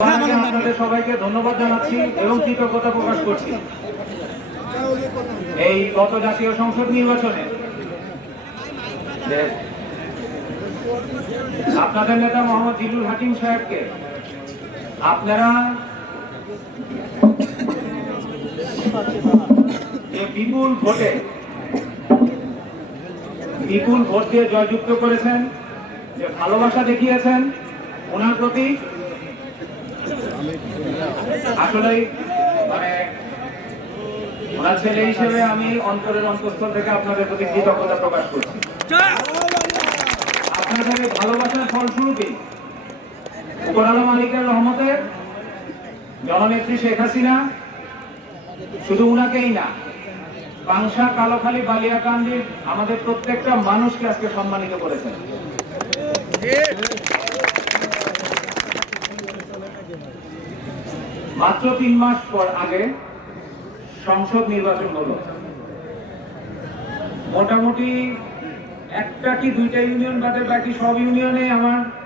আমি আপনাদের সবাইকে ধন্যবাদ জানাচ্ছি এবং কৃতজ্ঞতা প্রকাশ করছি। এই গত জাতীয় সংসদ নির্বাচনে আপনাদের নেতা মোহাম্মদ জিলুল হাকিম সাহেবকে আপনারা বিপুল ভোটে, বিপুল ভোট দিয়ে জয়যুক্ত করেছেন, যে ভালোবাসা দেখিয়েছেন, ওনার প্রতি আসলেই মানে ওনার ছেলে হিসেবে আমি অন্তরের অন্তঃস্থল থেকে আপনাদের প্রতি কৃতজ্ঞতা প্রকাশ করছি। আপনাদের ভালোবাসার ফলস্বরূপই উপরালা মালিকের রহমতে জননেত্রী শেখ হাসিনা শুধু উনাকেই না পাংশা কালোখালী বালিয়াকান্দির আমাদের প্রত্যেকটা মানুষকে আজকে সম্মানিত করেছেন। মাত্র তিন মাস পর আগে সংসদ নির্বাচন হলো। মোটামুটি একটা কি দুইটা ইউনিয়ন বাদে বাকি সব ইউনিয়নে আমার